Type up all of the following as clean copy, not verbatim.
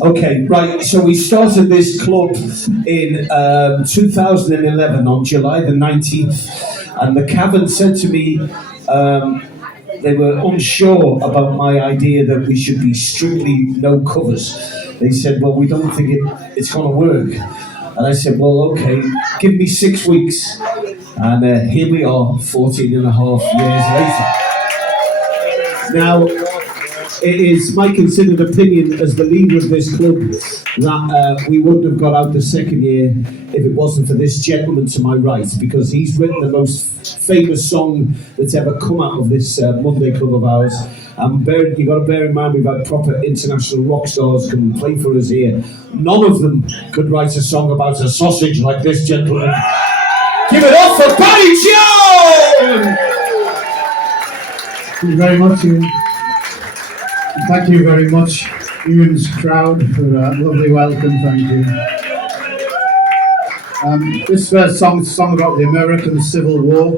Okay, right. So we started this club in 2011 on July the 19th, and the Cavern said to me they were unsure about my idea that we should be strictly no covers. They said, well, we don't think it's going to work. And I said, well, okay, give me 6 weeks. And here we are, 14 and a half years later. Now, it is my considered opinion as the leader of this club that we wouldn't have got out the second year if it wasn't for this gentleman to my right, because he's written the most famous song that's ever come out of this Monday club of ours. And you've got to bear in mind we've had proper international rock stars come and play for us here. None of them could write a song about a sausage like this gentleman. Give it up for Barry Jones! Thank you very much, Ian. Thank you very much, Ian's crowd, for that lovely welcome. Thank you. This first song is a song about the American Civil War.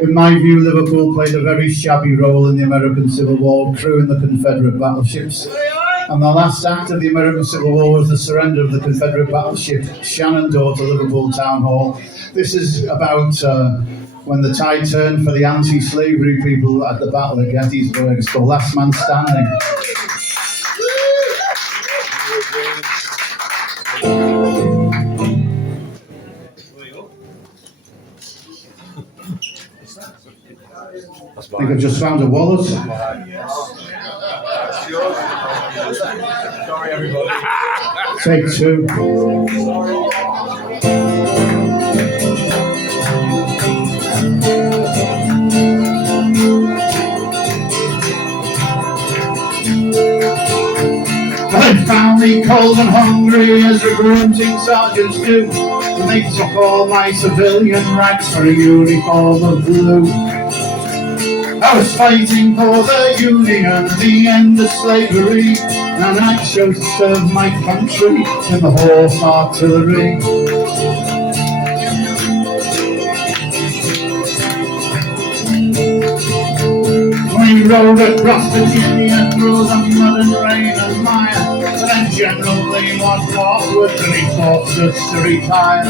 In my view, Liverpool played a very shabby role in the American Civil War, crewing the Confederate battleships. And the last act of the American Civil War was the surrender of the Confederate battleship Shenandoah to Liverpool Town Hall. This is about when the tide turned for the anti-slavery people at the Battle of Gettysburg. It's called Last Man Standing. I think I've just found a wallet. Sorry, everybody. Take two. I found me cold and hungry as the grunting sergeants do, and they took all my civilian rags for a uniform of blue. I was fighting for the Union, the end of slavery, and I chose to serve my country in the horse artillery. We rode across Virginia through the mud and rain and mire, and then General Lee was forward and he forced us to retire.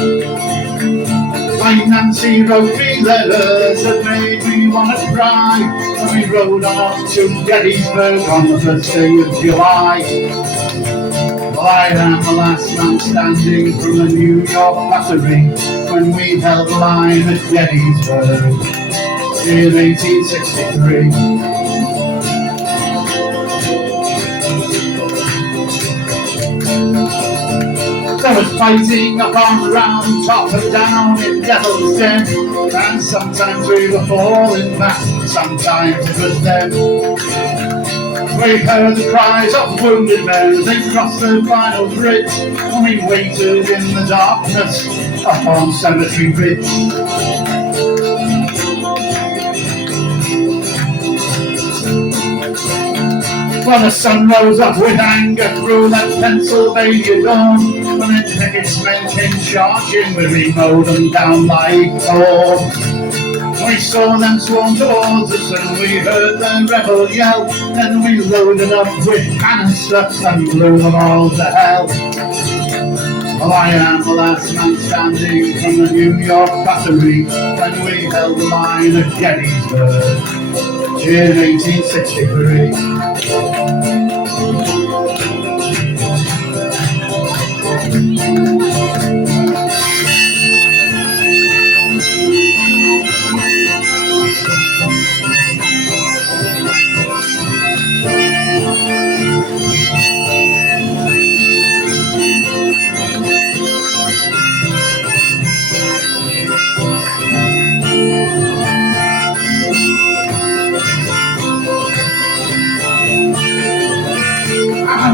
Like Nancy wrote me letters that made me want to cry, and we rode on up to Gettysburg on the first day of July. Well, I am the last man standing from the New York battery when we held the line at Gettysburg in 1863. There was fighting up on the round top and down in Devil's Den, and sometimes we were falling back, sometimes it was them. We heard the cries of wounded men as they crossed the final bridge, and we waited in the darkness up on Cemetery Ridge. Well, the sun rose up with anger through that Pennsylvania dawn, and then Pickett's men came charging with me, mowed them down like corn. We saw them swarm towards us and we heard the rebel yell, then we loaded up with canister and blew them all to hell. Well, I am the last man standing from the New York battery when we held the line at Gettysburg in 1863.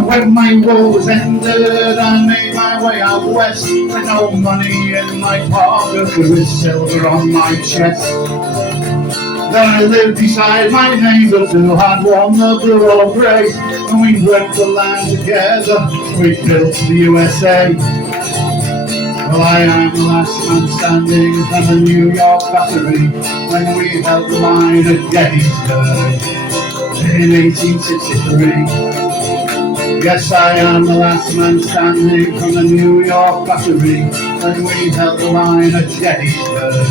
When my war was ended, I made my way out west with no money in my pocket, but with silver on my chest. Then I lived beside my neighbours who had won the blue or grey, and we worked the land together, we built the USA. Well, I am the last man standing from the New York battery when we held the line at Gettysburg in in 1863. Yes, I am the last man standing from the New York battery when we held the line at Gettysburg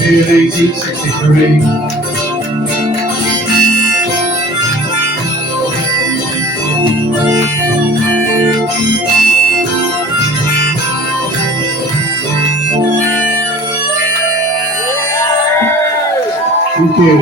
in 1863. Thank you.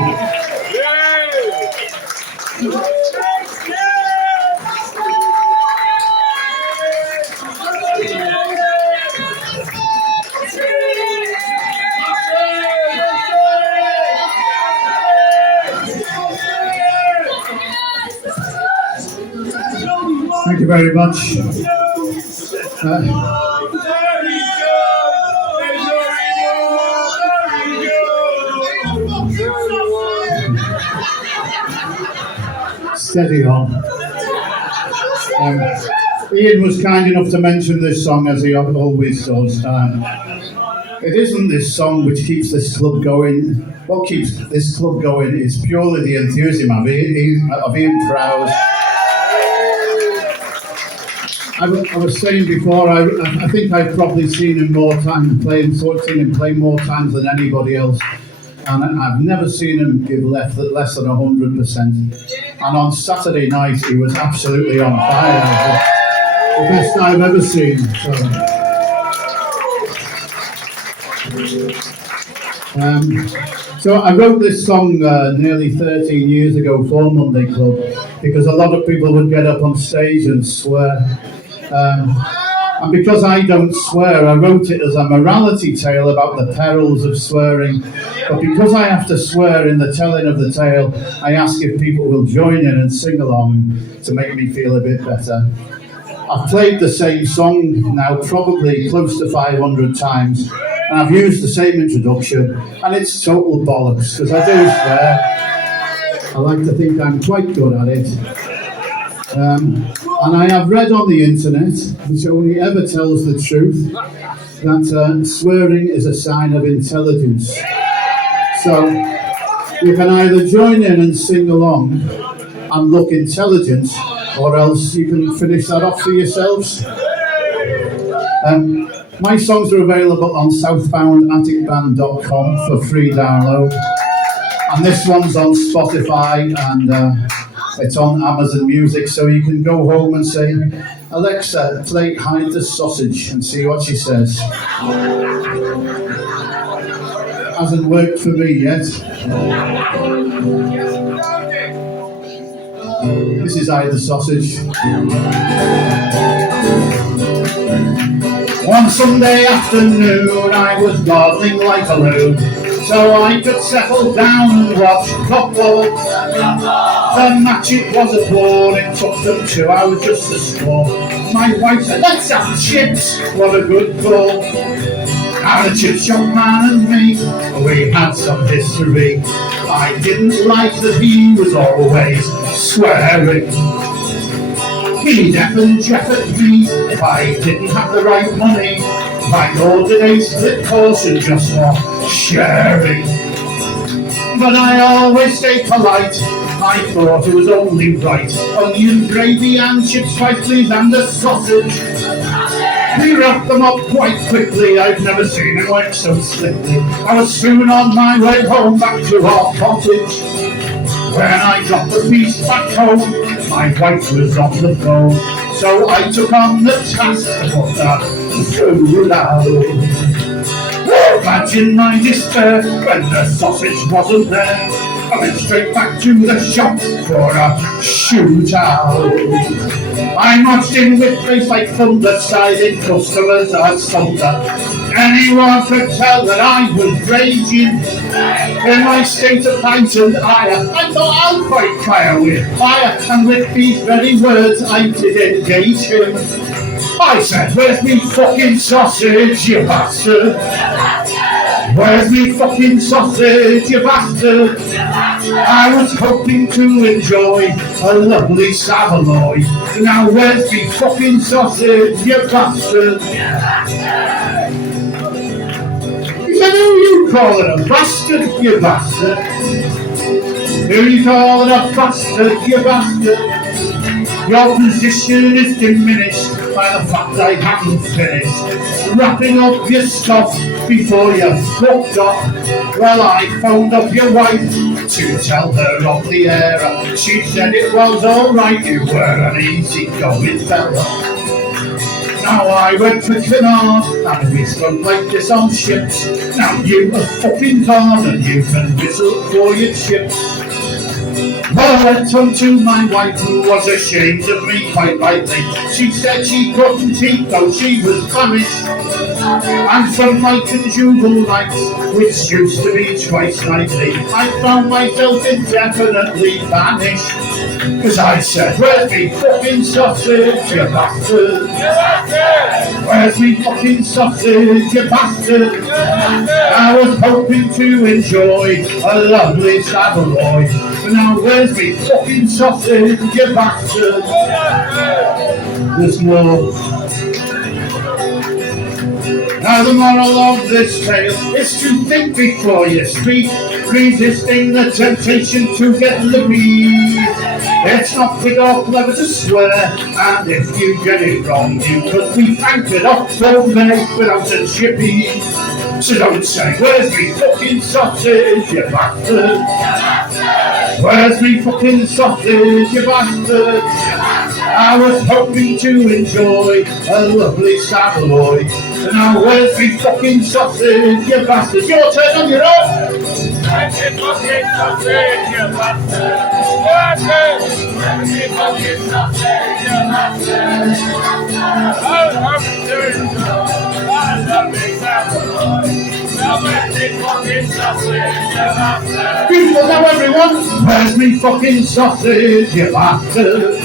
Thank you very much. Steady on. Ian was kind enough to mention this song as he always does. It isn't this song which keeps this club going. What keeps this club going is purely the enthusiasm of Ian Prowse. I was saying before, I think I've probably seen him more times seen him play more times than anybody else. And I've never seen him give less than 100%. And on Saturday night, he was absolutely on fire. The best I've ever seen. So I wrote this song nearly 13 years ago for Monday Club because a lot of people would get up on stage and swear. And because I don't swear, I wrote it as a morality tale about the perils of swearing. But because I have to swear in the telling of the tale, I ask if people will join in and sing along to make me feel a bit better. I've played the same song now probably close to 500 times, and I've used the same introduction, and it's total bollocks, because I do swear. I like to think I'm quite good at it. And I have read on the internet, which only ever tells the truth, that swearing is a sign of intelligence. So you can either join in and sing along and look intelligent, or else you can finish that off for yourselves. My songs are available on southboundatticband.com for free download. And this one's on Spotify and it's on Amazon Music, so you can go home and say, Alexa, play Hide the Sausage, and see what she says. Hasn't worked for me yet. This is Hide the Sausage. One Sunday afternoon I was gardening like a loon, so I could settle down and watch football. The match, it was a ball, it took them 2 hours just to score. My wife said, let's have chips, what a good call. Now the chip shop man and me, we had some history. I didn't like that he was always swearing. He'd F and Jeff at me if I didn't have the right money. I'd ordered a split portion just for sharing. But I always stayed polite, I thought it was only right. Onion gravy and chips, fried please, and a sausage. He wrapped them up quite quickly, I've never seen it work so slickly. I was soon on my way home back to our cottage. When I got the piece back home, my wife was on the phone. So I took on the task to put that food out. Imagine my despair when the sausage wasn't there. I went straight back to the shop for a shootout. I marched in with face like thunder, sizing customers as thunder. Anyone could tell that I was raging in my state of heightened ire. I thought I'll fight fire with fire, and with these very words I did engage him. I said, where's me fucking sausage, you bastard? Where's me fucking sausage, you bastard? I was hoping to enjoy a lovely Savoy. Now where's me fucking sausage, you bastard? He said, who you calling a bastard, you bastard? Here you call it a bastard, you bastard. Your position is diminished by the fact I haven't finished wrapping up your stuff before you fucked up. Well, I phoned up your wife to tell her of the error. She said it was alright, you were an easy-going fella. Now I went to Canard and we spoke like this on ships. Now you a fucking card and you can whistle for your chips. Well, I went home to my wife who was ashamed of me quite rightly. She said she couldn't eat though she was famished. And from my conjugal nights, which used to be twice nightly, I found myself indefinitely banished. Cause I said, where's me fucking sausage, you bastard? Where's me fucking sausage, you bastard? I was hoping to enjoy a lovely Savoy. Now where's me fucking sausage, you bastard? There's more. Now the moral of this tale is to think before you speak, resisting the temptation to get lippy. It's not big or clever to swear, and if you get it wrong, you could be anchored off for May without a chippy. So don't say, where's me fucking sausage, you bastard? Where's me fucking sausage, you bastard? I was hoping to enjoy a lovely Savoy. Now where's me fucking sausage, you bastard? Your turn on your own! Where's me fucking sausage, you bastard? Where's me fucking sausage, you bastard? I was hoping to enjoy a lovely Savoy. Now where's me fucking sausage, you bastard? Beautiful now everyone! Where's me fucking sausage, you bastard?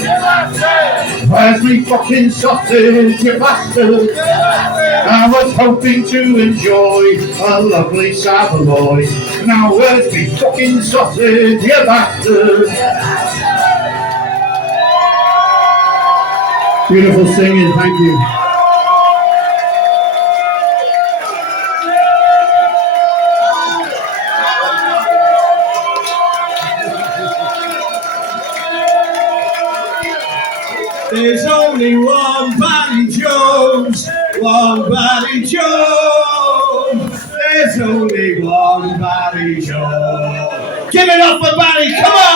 Where's me fucking sausage, you bastard? I was hoping to enjoy a lovely Savoy. Now where's me fucking sausage, you bastard? Beautiful singing, thank you. There's only one Barry Jones, one Barry Jones. There's only one Barry Jones. Give it up for Barry, come on!